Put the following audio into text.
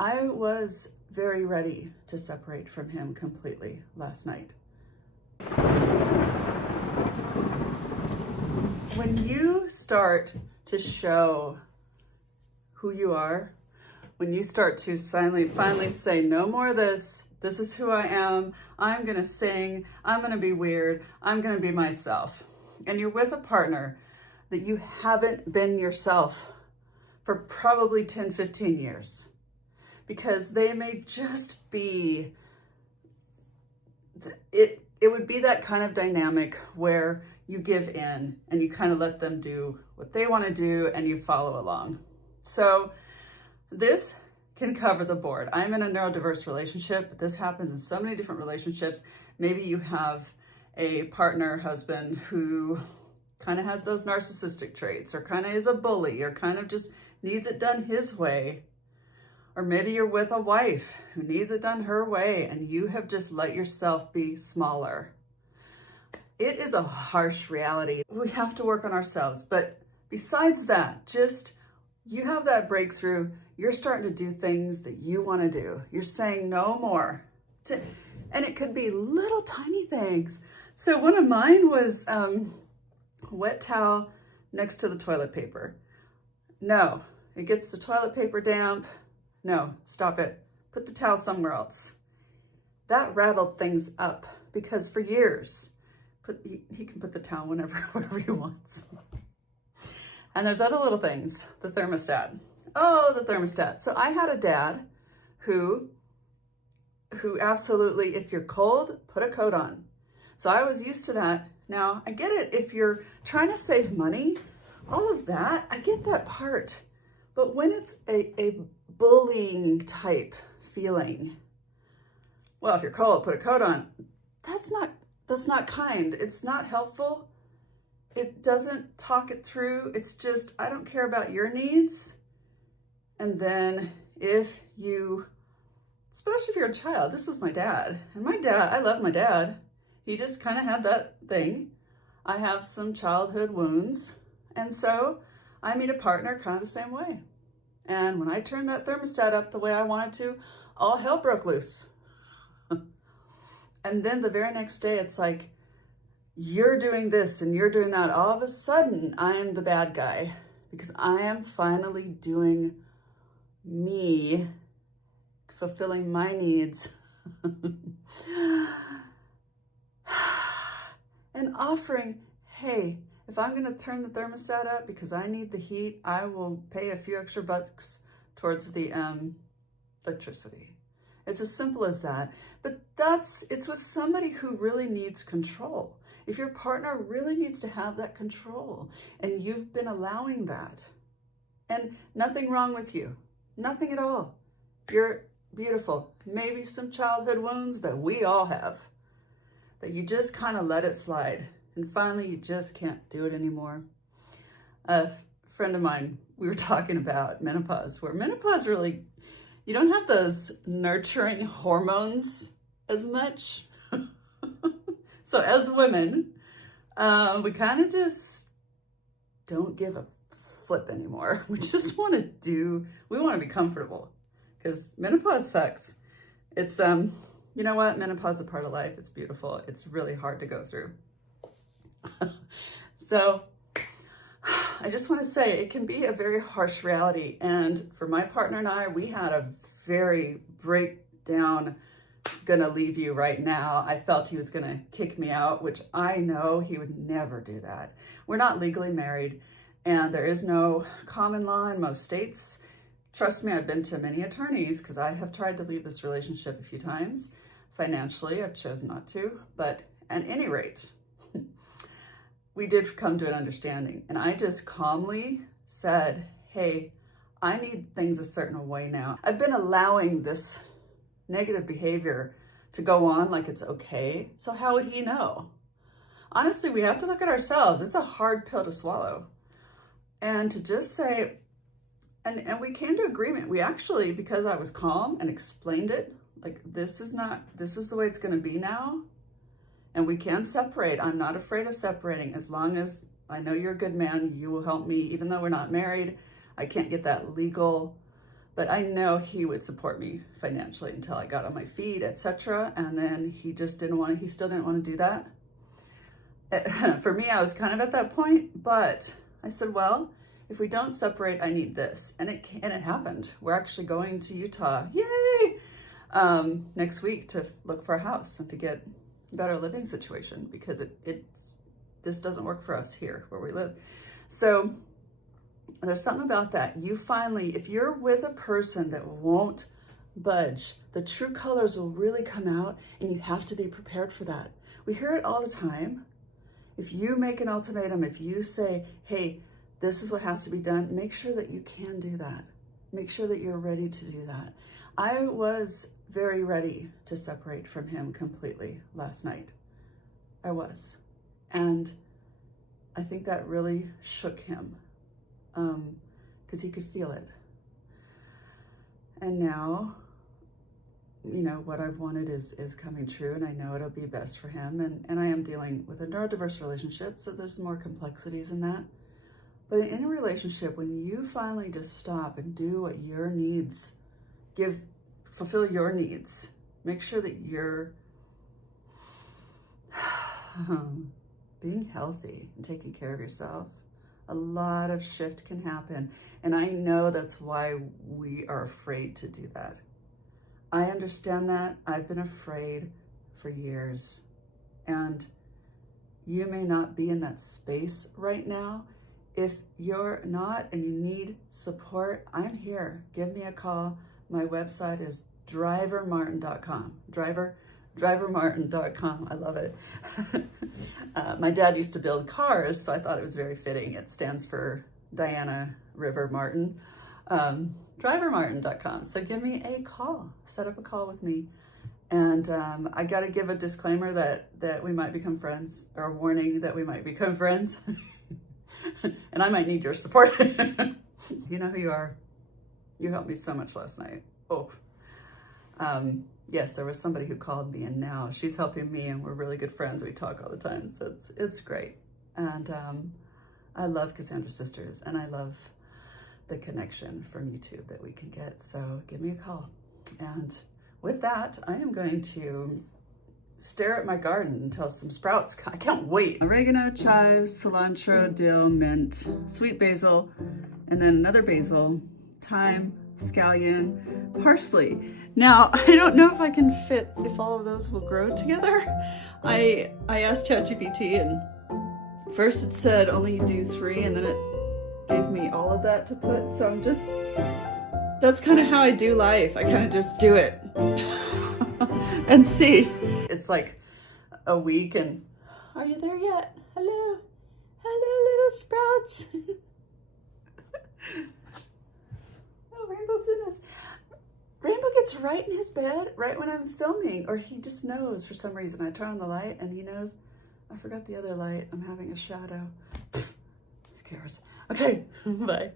I was very ready to separate from him completely last night. When you start to show who you are, when you start to finally say, no more of this, this is who I am, I'm gonna sing, I'm gonna be weird, I'm gonna be myself, and you're with a partner that you haven't been yourself for probably 10, 15 years, because they may just be, it would be that kind of dynamic where you give in and you kind of let them do what they want to do and you follow along. So this can cover the board. I'm in a neurodiverse relationship, but this happens in so many different relationships. Maybe you have a partner, husband, who kind of has those narcissistic traits, or kind of is a bully, or kind of just needs it done his way. Or maybe you're with a wife who needs it done her way, and you have just let yourself be smaller. It is a harsh reality. We have to work on ourselves. But besides that, just you have that breakthrough. You're starting to do things that you want to do. You're saying no more. And it could be little tiny things. So one of mine was wet towel next to the toilet paper. No, it gets the toilet paper damp. No, stop it. Put the towel somewhere else. That rattled things up because for years, he can put the towel wherever he wants. And there's other little things, the thermostat. Oh, the thermostat. So I had a dad who absolutely, if you're cold, put a coat on. So I was used to that. Now, I get it. If you're trying to save money, all of that, I get that part. But when it's a bullying type feeling, well, if you're cold, put a coat on. That's not kind. It's not helpful. It doesn't talk it through. It's just, I don't care about your needs. And then if you, especially if you're a child, this was my dad. And my dad, I love my dad. He just kind of had that thing. I have some childhood wounds. And so I meet a partner kind of the same way. And when I turned that thermostat up the way I wanted to, all hell broke loose. And then the very next day, it's like, you're doing this and you're doing that. All of a sudden, I'm the bad guy because I am finally doing me, fulfilling my needs. And offering, hey, if I'm going to turn the thermostat up because I need the heat, I will pay a few extra bucks towards the electricity. It's as simple as that. But it's with somebody who really needs control. If your partner really needs to have that control and you've been allowing that, and nothing wrong with you, nothing at all. You're beautiful. Maybe some childhood wounds that we all have, that you just kind of let it slide. And finally, you just can't do it anymore. A friend of mine, we were talking about menopause, where menopause really, you don't have those nurturing hormones as much. So as women, we kind of just don't give a flip anymore. We just want to we want to be comfortable because menopause sucks. It's, you know what? Menopause is a part of life. It's beautiful. It's really hard to go through. So I just want to say it can be a very harsh reality. And for my partner and I, we had a very breakdown, gonna leave you right now. I felt he was gonna kick me out, which I know he would never do that. We're not legally married and there is no common law in most states. Trust me, I've been to many attorneys because I have tried to leave this relationship a few times. Financially, I've chosen not to, but at any rate, we did come to an understanding. And I just calmly said, hey, I need things a certain way now. I've been allowing this negative behavior to go on like it's okay. So how would he know? Honestly, we have to look at ourselves. It's a hard pill to swallow. And to just say, and we came to agreement. We actually, because I was calm and explained it, like this is the way it's gonna be now. And we can separate. I'm not afraid of separating as long as I know you're a good man, you will help me. Even though we're not married, I can't get that legal But I know he would support me financially until I got on my feet, etc. And then he just didn't want to, he still didn't want to do that. For me, I was kind of at that point, but I said, well, if we don't separate, I need this. And it happened. We're actually going to Utah, yay, next week to look for a house and to get a better living situation, because this doesn't work for us here where we live. So there's something about that. You finally, if you're with a person that won't budge, the true colors will really come out, and you have to be prepared for that. We hear it all the time. If you make an ultimatum, if you say, hey, this is what has to be done, make sure that you can do that. Make sure that you're ready to do that. I was very ready to separate from him completely last night. I was. And I think that really shook him, because he could feel it. And now, you know, what I've wanted is coming true, and I know it'll be best for him. And I am dealing with a neurodiverse relationship, so there's more complexities in that. But in a relationship, when you finally just stop and do what your needs fulfill your needs, make sure that you're being healthy and taking care of yourself, a lot of shift can happen. And I know that's why we are afraid to do that. I understand that. I've been afraid for years. And you may not be in that space right now. If you're not and you need support, I'm here. Give me a call. My website is drivermartin.com. Drivermartin.com. I love it. My dad used to build cars, so I thought it was very fitting. It stands for Diana River Martin. Drivermartin.com. So give me a call. Set up a call with me. And I got to give a disclaimer that we might become friends, or a warning that we might become friends. And I might need your support. You know who you are. You helped me so much last night. Oh. Yes, there was somebody who called me, and now she's helping me, and we're really good friends. We talk all the time, so it's great. And I love Cassandra Sisters, and I love the connection from YouTube that we can get. So give me a call. And with that, I am going to stare at my garden until some sprouts come. I can't wait. Oregano, chives, cilantro, dill, mint, sweet basil, and then another basil, thyme, scallion, parsley. Now, I don't know if I can fit, if all of those will grow together. I asked ChatGPT, and first it said only do 3, and then it gave me all of that to put. So I'm just, that's kind of how I do life. I kind of just do it and see. It's like a week, and are you there yet? Hello, hello, little sprouts. Oh, Rainbow's in his. Rainbow gets right in his bed right when I'm filming, or he just knows for some reason. I turn on the light and he knows. I forgot the other light. I'm having a shadow. Who cares? Okay, bye.